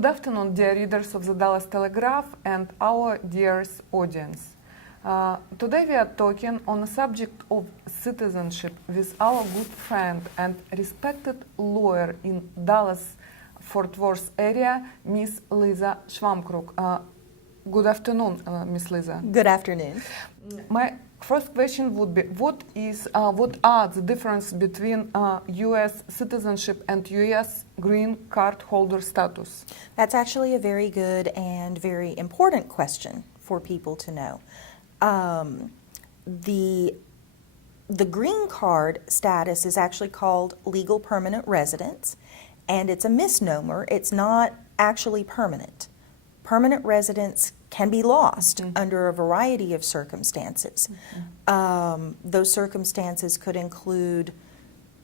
Good afternoon, dear readers of the Dallas Telegraph and our dearest audience. Today we are talking on the subject of citizenship with our good friend and respected lawyer in Dallas-Fort Worth area, Miss Lisa Schwamkrug. Good afternoon, Miss Lisa. Good afternoon. My first question would be, what are the difference between U.S. citizenship and U.S. green card holder status? That's actually a very good and very important question for people to know. The green card status is actually called legal permanent residence, and it's a misnomer. It's not actually permanent. Permanent residence can be lost under a variety of circumstances. Those circumstances could include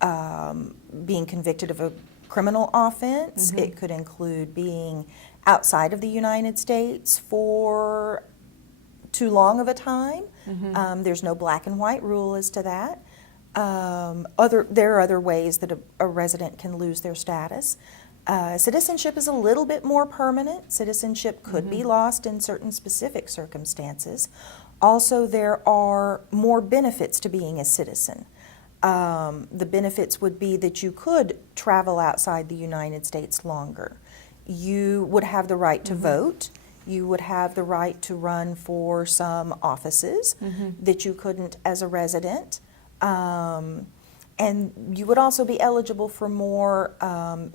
being convicted of a criminal offense. It could include being outside of the United States for too long of a time. There's no black and white rule as to that. There are other ways that a resident can lose their status. Citizenship is a little bit more permanent. Citizenship could be lost in certain specific circumstances. Also, there are more benefits to being a citizen. The benefits would be that you could travel outside the United States longer. You would have the right to vote. You would have the right to run for some offices that you couldn't as a resident. And you would also be eligible for more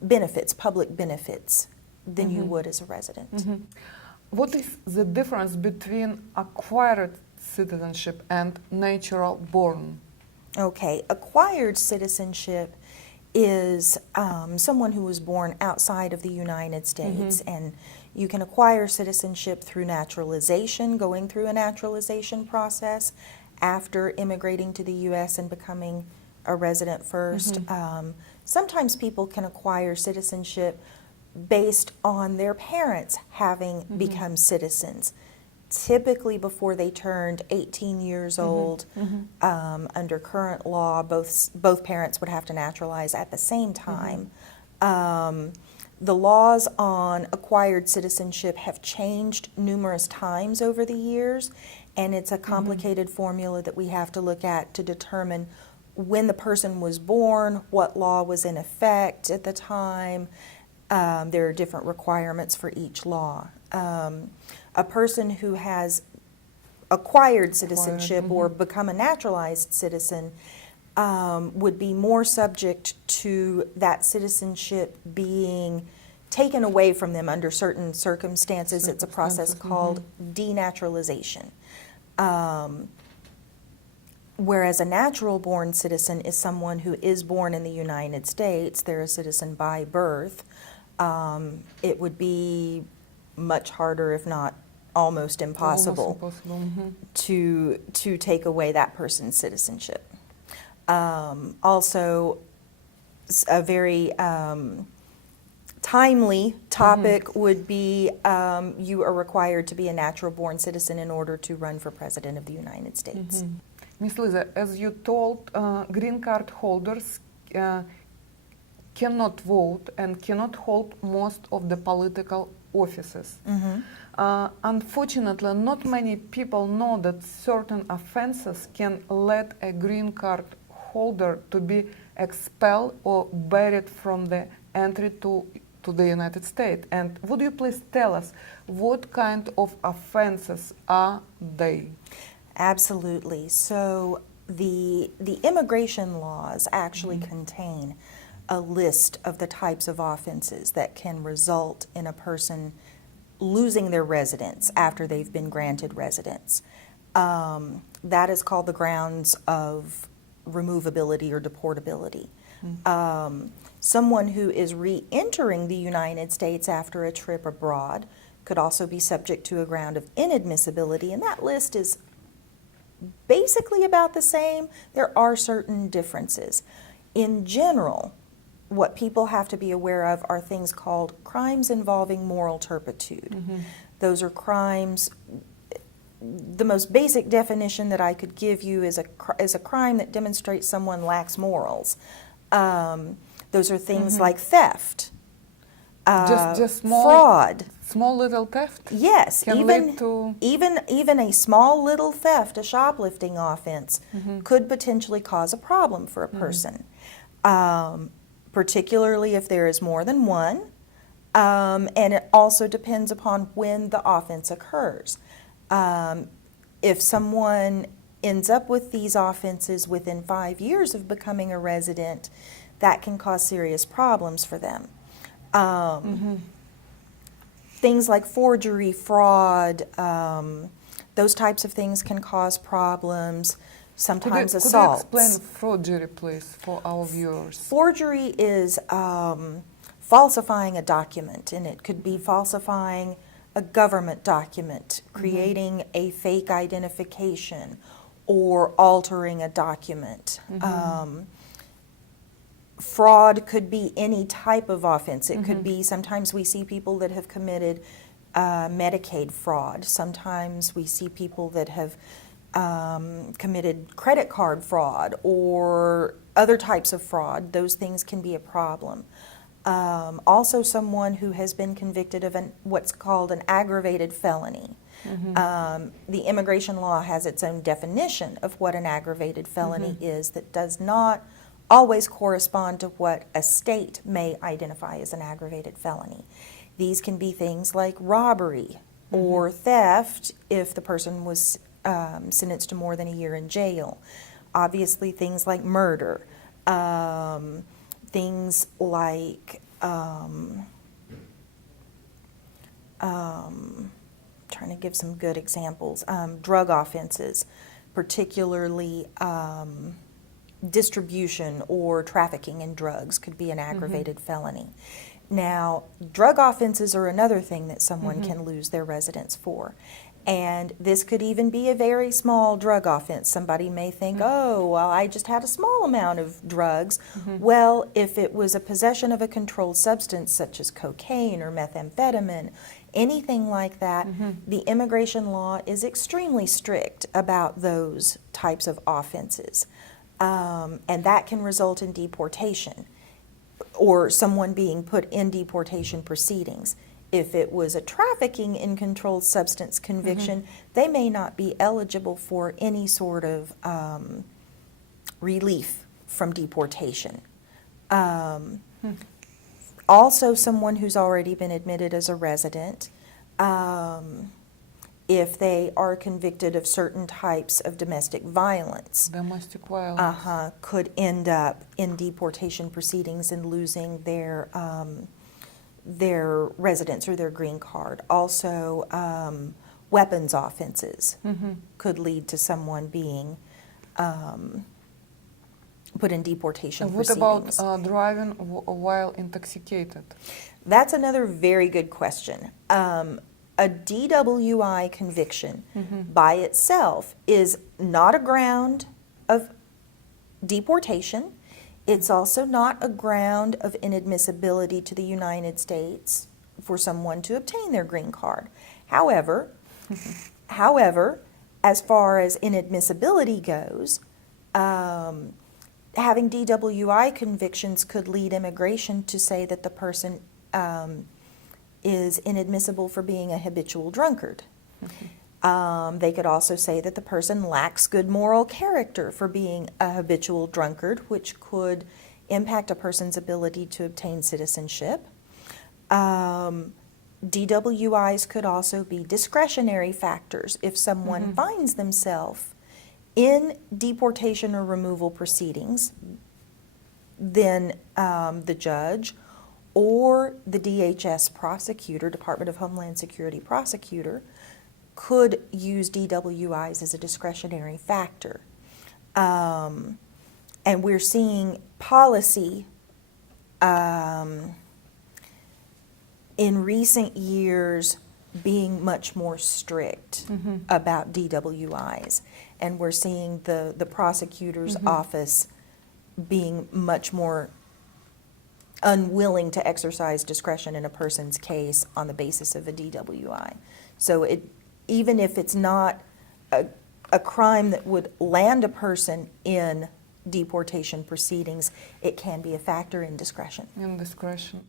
benefits, public benefits, than you would as a resident. What is the difference between acquired citizenship and natural born? Okay, acquired citizenship is someone who was born outside of the United States, and you can acquire citizenship through naturalization, going through a naturalization process after immigrating to the U.S. and becoming a resident first. Sometimes people can acquire citizenship based on their parents having become citizens, typically before they turned 18 years old. Under current law, both parents would have to naturalize at the same time. The laws on acquired citizenship have changed numerous times over the years, and it's a complicated formula that we have to look at to determine when the person was born, what law was in effect at the time. There are different requirements for each law. A person who has acquired citizenship or become a naturalized citizen would be more subject to that citizenship being taken away from them under certain circumstances. It's a process called denaturalization. Whereas a natural-born citizen is someone who is born in the United States, they're a citizen by birth. It would be much harder, if not almost impossible, to take away that person's citizenship. Also, a very timely topic would be you are required to be a natural-born citizen in order to run for President of the United States. Miss Lisa, as you told, green card holders cannot vote and cannot hold most of the political offices. Unfortunately, not many people know that certain offenses can lead a green card holder to be expelled or barred from the entry to the United States. And would you please tell us what kind of offenses are they? Absolutely. So the immigration laws actually contain a list of the types of offenses that can result in a person losing their residence after they've been granted residence. That is called the grounds of removability or deportability. Someone who is re-entering the United States after a trip abroad could also be subject to a ground of inadmissibility, and that list is basically about the same. There are certain differences. In general, what people have to be aware of are things called crimes involving moral turpitude. Those are crimes, the most basic definition that I could give you is a crime that demonstrates someone lacks morals. Those are things like theft, Just small fraud. small little theft Yes, can lead to even a small little theft, a shoplifting offense, could potentially cause a problem for a person, particularly if there is more than one, and it also depends upon when the offense occurs. If someone ends up with these offenses within 5 years of becoming a resident, that can cause serious problems for them. Things like forgery, fraud, those types of things can cause problems, sometimes assaults. Could you explain forgery, please, for our viewers? Forgery is falsifying a document, and it could be falsifying a government document, creating a fake identification, or altering a document. Fraud could be any type of offense. It could be, sometimes we see people that have committed Medicaid fraud. Sometimes we see people that have committed credit card fraud or other types of fraud. Those things can be a problem. Also, someone who has been convicted of what's called an aggravated felony. The immigration law has its own definition of what an aggravated felony is that does not always correspond to what a state may identify as an aggravated felony. These can be things like robbery or theft if the person was sentenced to more than a year in jail. Obviously, things like murder, things like trying to give some good examples, drug offenses, particularly distribution or trafficking in drugs could be an aggravated felony. Now, drug offenses are another thing that someone can lose their residence for. And this could even be a very small drug offense. Somebody may think, oh, well, I just had a small amount of drugs. Well, if it was a possession of a controlled substance such as cocaine or methamphetamine, anything like that, the immigration law is extremely strict about those types of offenses. And that can result in deportation or someone being put in deportation proceedings. If it was a trafficking in controlled substance conviction, they may not be eligible for any sort of relief from deportation. Also, someone who's already been admitted as a resident, if they are convicted of certain types of domestic violence, could end up in deportation proceedings and losing their residence or their green card. Also, weapons offenses could lead to someone being put in deportation proceedings. What about driving while intoxicated? That's another very good question. A DWI conviction by itself is not a ground of deportation. It's also not a ground of inadmissibility to the United States for someone to obtain their green card. However, as far as inadmissibility goes, having DWI convictions could lead immigration to say that the person is inadmissible for being a habitual drunkard. They could also say that the person lacks good moral character for being a habitual drunkard, which could impact a person's ability to obtain citizenship. DWIs could also be discretionary factors. If someone finds themselves in deportation or removal proceedings, then the judge or the DHS prosecutor, Department of Homeland Security prosecutor, could use DWIs as a discretionary factor. And we're seeing policy in recent years being much more strict about DWIs. And we're seeing the prosecutor's office being much more unwilling to exercise discretion in a person's case on the basis of a DWI. So even if it's not a crime that would land a person in deportation proceedings, it can be a factor in discretion. In discretion.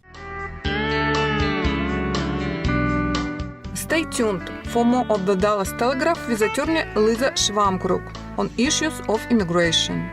Stay tuned for more of the Dallas Telegraph with attorney Lisa Schwamkrug on issues of immigration.